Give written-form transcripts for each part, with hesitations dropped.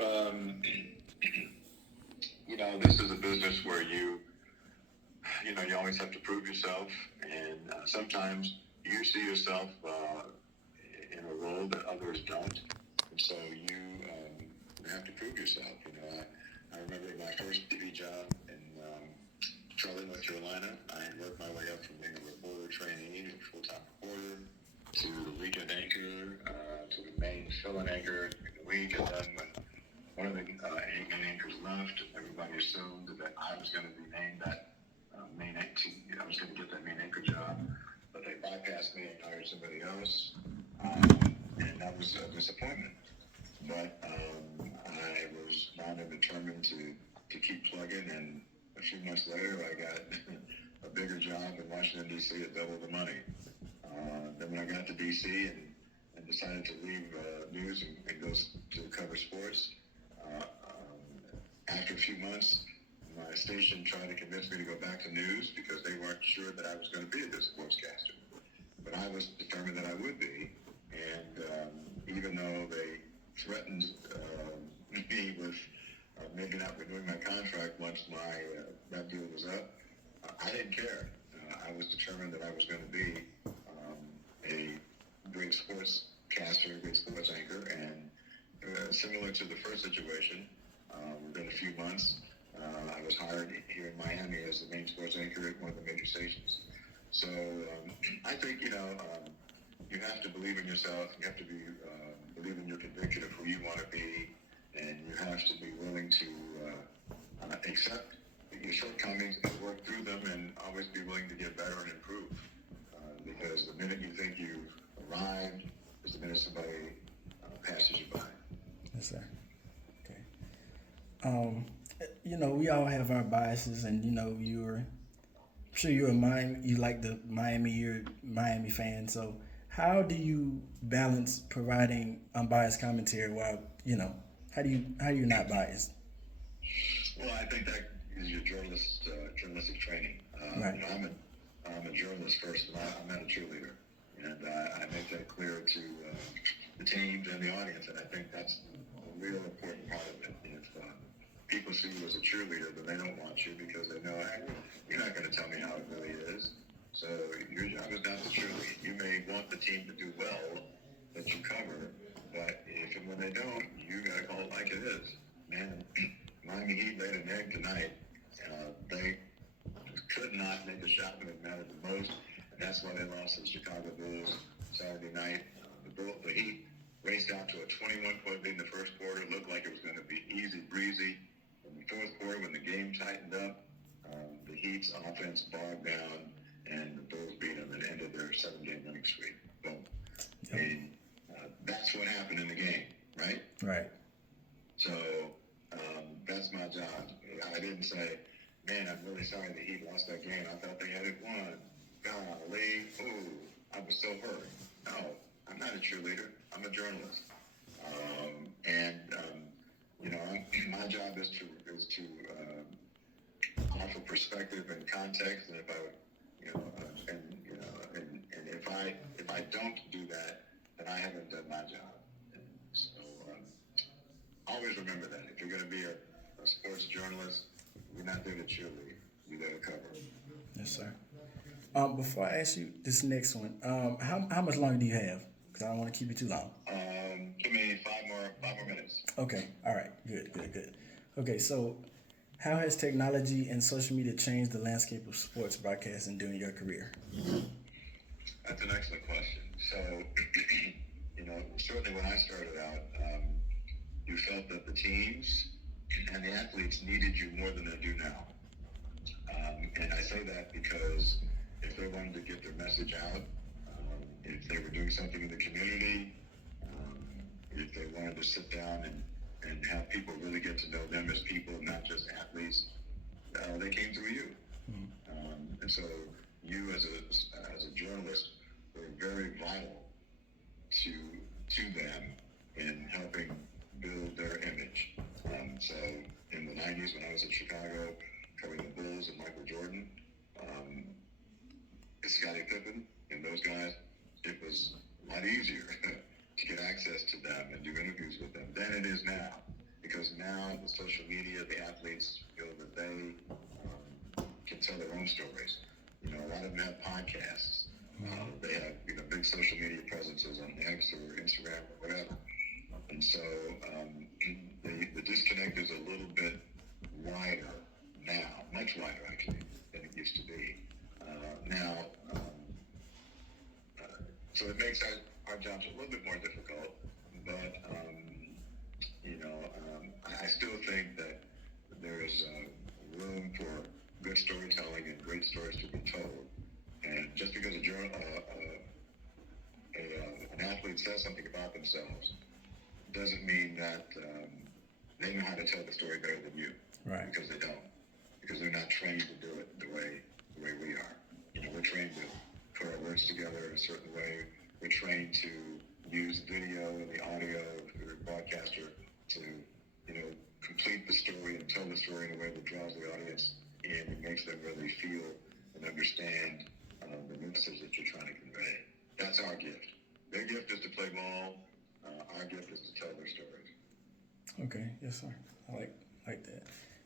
um, this is a business where you always have to prove yourself, and sometimes you see yourself in a role that others don't, and so you have to prove yourself. I remember my first TV job in Charlotte, North Carolina. I had worked my way up from being a reporter trainee to a full-time reporter to the weekend anchor to the main fill-in anchor in the week, and then when one of the main anchors left, everybody assumed that I was going to be named that I was going to get that main anchor job, but they bypassed me and hired somebody else, and that was a disappointment. But I was bound and determined to keep plugging, and a few months later, I got a bigger job in Washington, D.C. at double the money. Then when I got to D.C. and decided to leave news and go to cover sports, after a few months, my station tried to convince me to go back to news because they weren't sure that I was going to be a good sportscaster. But I was determined that I would be, and even though they threatened me with maybe not renewing my contract once that deal was up, I didn't care. I was determined that I was going to be a great sportscaster, a great sports anchor, and similar to the first situation, within a few months, I was hired here in Miami as the main sports anchor at one of the major stations. So I think you have to believe in yourself. You have to believe in your conviction of who you want to be, and you have to be willing to accept your shortcomings and work through them, and always be willing to get better and improve. Because the minute you think you've arrived is the minute somebody passes you by. Yes, sir. Okay. Um, we all have our biases, and I'm sure you're a Miami. You like the Miami. You're a Miami fan. So, how do you balance providing unbiased commentary while how do you not biased? Well, I think that is your journalistic training. Right. I'm a journalist first, and I'm not a cheerleader, and I make that clear to the teams and the audience, and I think that's a real important part of it. If people see you as a cheerleader, then they don't want you because they know, hey, you're not going to tell me how it really is. So your job is not to cheerlead. You may want the team to do well that you cover, but if and when they don't, you got to call it like it is. Man, Miami Heat laid an egg tonight. They could not make a shot when it mattered the most, and that's why they lost to the Chicago Bulls Saturday night. The Heat raced out to a 21-point lead in the first quarter. It looked like it was going to be easy breezy. In the fourth quarter, when the game tightened up, the Heat's offense bogged down, and the Bulls beat them and ended their 7-game winning streak. Boom. Yep. And that's what happened in the game, right? Right. So that's my job. I didn't say, man, I'm really sorry the Heat lost that game. I thought they had it won. Golly, ooh, I was so hurt. No, I'm not a cheerleader. I'm a journalist. My job is to offer perspective and context. And if I, you know, and if I don't do that, then I haven't done my job. And so always remember that if you're going to be a sports journalist, you're not there to cheerlead. You're there to cover. Yes, sir. Before I ask you this next one, how much longer do you have? Because I don't want to keep you too long. Give me five more minutes. Okay. All right. Good. Okay. So, how has technology and social media changed the landscape of sports broadcasting during your career? That's an excellent question. So, certainly when I started out, you felt that the teams and the athletes needed you more than they do now. And I say that because if they wanted to get their message out, if they were doing something in the community, if they wanted to sit down and have people really get to know them as people, not just athletes, they came through you. And so you as a journalist were very vital to them in helping build their image. So in the 90s when I was in Chicago covering the Bulls and Michael Jordan, Scottie Pippen and those guys, it was a lot easier to get access to them and do interviews with them than it is now. because now the social media, the athletes feel that they can tell their own stories. You know, a lot of them have podcasts. They have, you know, big social media presences on X or Instagram or whatever. And so the disconnect is a little bit wider now, much wider actually than it used to be. So it makes our jobs a little bit more difficult, but I still think that there is room for good storytelling and great stories to be told. And just because an athlete says something about themselves doesn't mean that they know how to tell the story better than you. Right. Because they don't. Because they're not trained to do it the way we are. You know, we're trained to put our words together in a certain way. We're trained to use video and the audio of the broadcaster to, you know, complete the story and tell the story in a way that draws the audience in and makes them really feel and understand the message that you're trying to convey. That's our gift. Their gift is to play ball. Our gift is to tell their stories. Okay, yes, sir. I like that.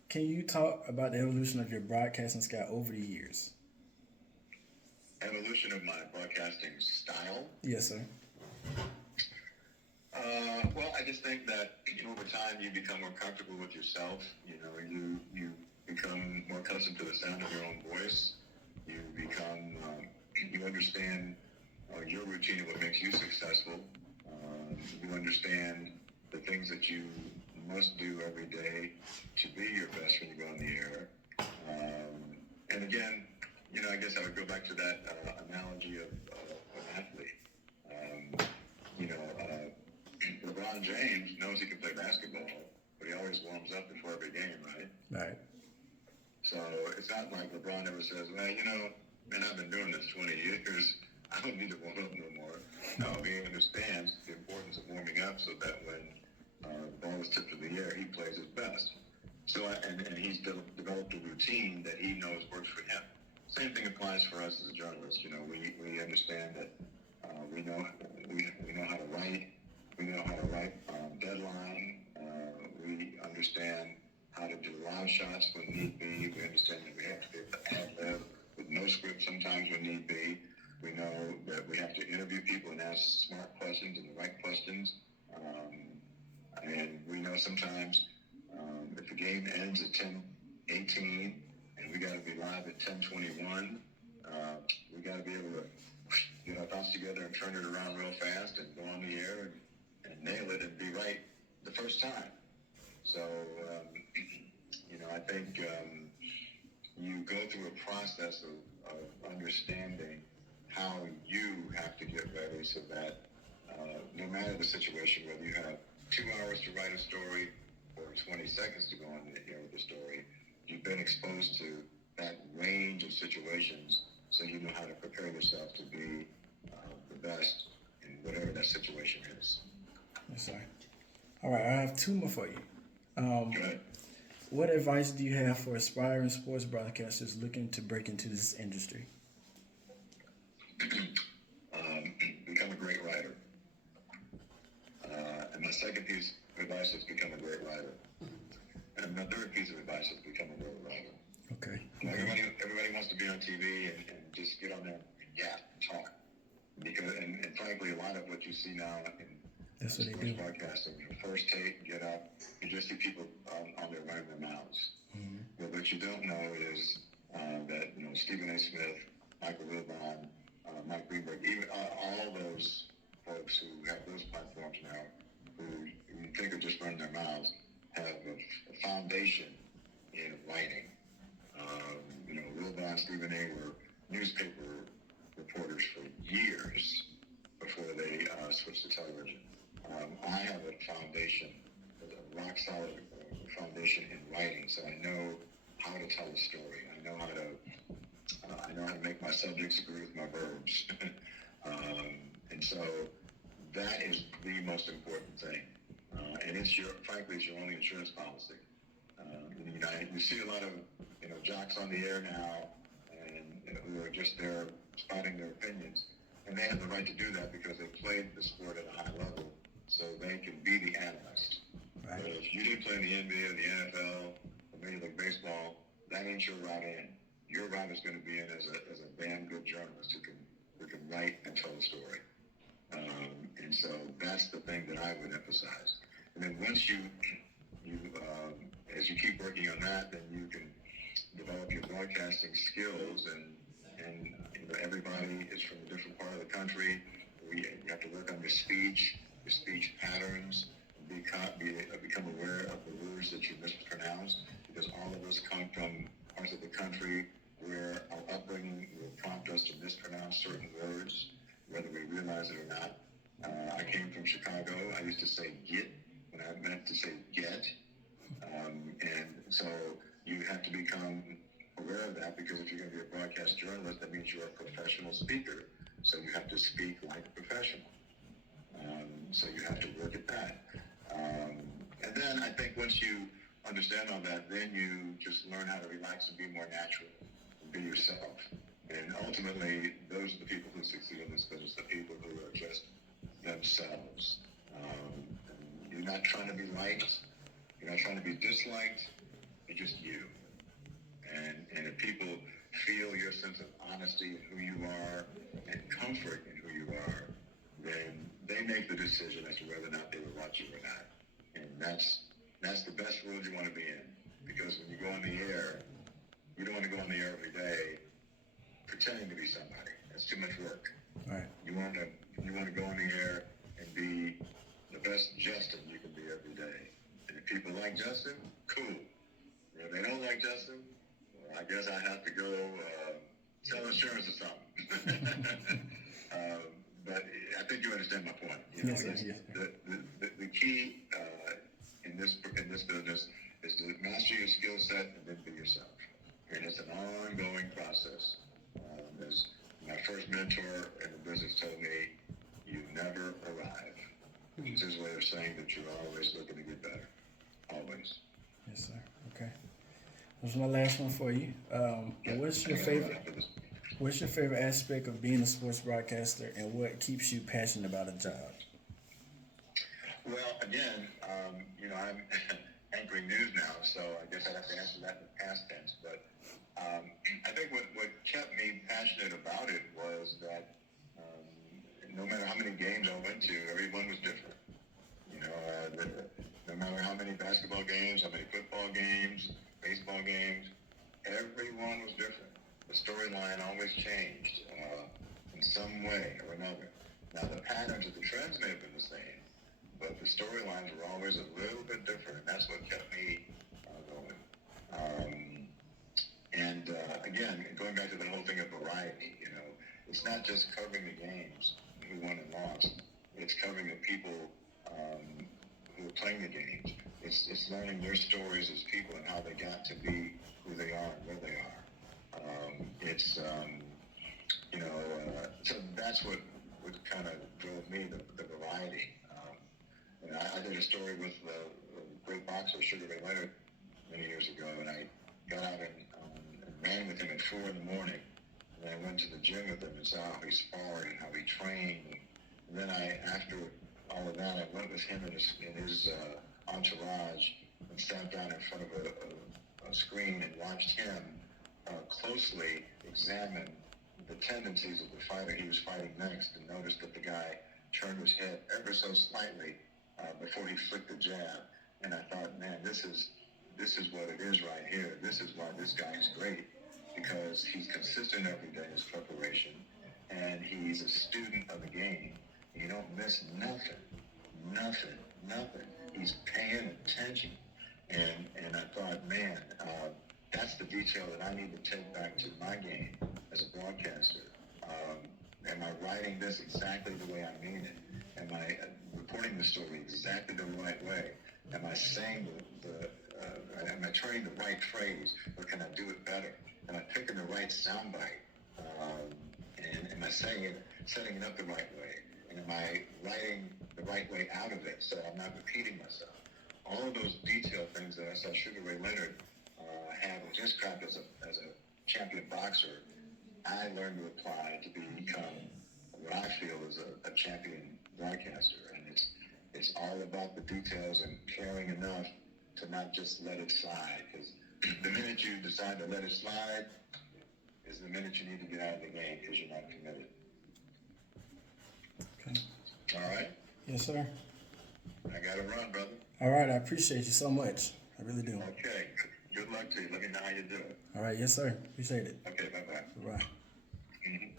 Can you talk about the evolution of your broadcasting style over the years? Evolution of my broadcasting style? Yes, sir. Well, I just think that, you know, over time you become more comfortable with yourself. You know, you become more accustomed to the sound of your own voice. You become, you understand your routine and what makes you successful. You understand the things that you must do every day to be your best when you go on the air. And again, you know, I guess I would go back to that analogy of an athlete. LeBron James knows he can play basketball, but he always warms up before every game, right? Right. So it's not like LeBron ever says, well, you know, man, I've been doing this 20 years. I don't need to warm up no more. No, he understands the importance of warming up so that when the ball is tipped in the air, he plays his best. So, and he's developed a routine that he knows works for him. Same thing applies for us as a journalist. You know, we understand that we know how to write. We know how to write deadline. We understand how to do live shots when need be. We understand that we have to be able to ad-lib with no script sometimes when need be. We know that we have to interview people and ask smart questions and the right questions. And we know sometimes if the game ends at 10:18 and we got to be live at 10:21, we got to be able to get our thoughts together and turn it around real fast and go on the air and nail it and be right the first time. So, you know, I think you go through a process of understanding how you have to get ready so that no matter the situation, whether you have 2 hours to write a story or 20 seconds to go on the air with the story, you've been exposed to that range of situations so you know how to prepare yourself to be the best in whatever that situation is. Yes, sir. All right, I have 2 more for you. Good. What advice do you have for aspiring sports broadcasters looking to break into this industry? Become a great writer. And my second piece of advice is become a great writer. And my third piece of advice is become a great writer. Okay. Everybody wants to be on TV and just get on there and yap and talk. Because and frankly, a lot of what you see now in That's what they sports do. broadcasting, first take, get up, you just see people on there running their mouths. Mm-hmm. But what you don't know is that, you know, Stephen A. Smith, Michael Wilbon, Mike Greenberg, even all those folks who have those platforms now, who you think are just running their mouths, have a foundation in writing. You know, Wilbon, Stephen A. were newspaper reporters for years before they switched to television. I have a foundation, a rock solid foundation in writing, so I know how to tell a story. I know how to make my subjects agree with my verbs. And so that is the most important thing. And frankly, it's your only insurance policy. You see a lot of, you know, jocks on the air now and who are just there spouting their opinions. And they have the right to do that because they played the sport at a high level, so they can be the analyst. Right. But if you didn't play in the NBA or the NFL or Major League Baseball, that ain't your route in. Your route is going to be in as a damn good journalist who can write and tell a story. And so that's the thing that I would emphasize. And then once you as you keep working on that, then you can develop your broadcasting skills. And you know, everybody is from a different part of the country. You have to work on your speech patterns, become aware of the words that you mispronounce, because all of us come from parts of the country where our upbringing will prompt us to mispronounce certain words, whether we realize it or not. I came from Chicago. I used to say get when I meant to say get. And so you have to become aware of that, because if you're going to be a broadcast journalist, that means you're a professional speaker. So you have to speak like a professional. So you have to work at that. And then I think once you understand all that, then you just learn how to relax and be more natural and be yourself. And ultimately, those are the people who succeed in this business, the people who are just themselves. You're not trying to be liked. You're not trying to be disliked. You're just you. And if people feel your sense of honesty in who you are and comfort in who you are, then they make the decision as to whether or not they will watch you or not. And that's the best world you want to be in. Because when you go on the air, you don't want to go on the air every day pretending to be somebody. That's too much work. Right. You want to go on the air and be the best Justin you can be every day. And if people like Justin, cool. If they don't like Justin, well, I guess I have to go sell insurance or something. But I think you understand my point. You know, Yes, sir. Yes, sir. The key in this business is to master your skill set and then be yourself. And it's an ongoing process. As my first mentor in the business told me, you never arrive. It's his way of saying that you're always looking to get better. Always. Yes, sir. Okay. This is my last one for you. What's your favorite aspect of being a sports broadcaster, and what keeps you passionate about a job? Well, again, you know, I'm anchoring news now, so I guess I'd have to answer that in the past tense. But I think what kept me passionate about it was that no matter how many games I went to, everyone was different. You know, no matter how many basketball games, how many football games, baseball games, everyone was different. The storyline always changed in some way or another. Now, the patterns of the trends may have been the same, but the storylines were always a little bit different, and that's what kept me going. Again, going back to the whole thing of variety, you know, it's not just covering the games, who won and lost. It's covering the people who are playing the games. It's learning their stories as people and how they got to be who they are and where they are. So that's what kind of drove me, the variety. And I did a story with the great boxer Sugar Ray Leonard many years ago, and I got out and ran with him at 4 a.m. And I went to the gym with him and saw how he sparred and how he trained. And then after all of that, I went with him and his entourage and sat down in front of a screen and watched him closely examine the tendencies of the fighter he was fighting next, and noticed that the guy turned his head ever so slightly before he flicked the jab. And I thought, man, this is what it is right here. This is why this guy is great, because he's consistent every day in his preparation, and he's a student of the game. You don't miss nothing. He's paying attention. And I thought, man, that's the detail that I need to take back to my game as a broadcaster. Am I writing this exactly the way I mean it? Am I reporting the story exactly the right way? Am I saying am I turning the right phrase, or can I do it better? Am I picking the right soundbite? And am I setting it up the right way? And am I writing the right way out of it so I'm not repeating myself? All of those detailed things that I saw Sugar Ray Leonard have with his craft as a champion boxer, I learned to apply to become what I feel is a champion broadcaster. And It's all about the details and caring enough to not just let it slide. Because the minute you decide to let it slide is the minute you need to get out of the game because you're not committed. Okay. All right? Yes, sir. I got to run, brother. All right. I appreciate you so much. I really do. Okay. Good luck to you. Let me know how you do it. All right. Yes, sir. Appreciate it. Okay, bye-bye. Bye. Mhm.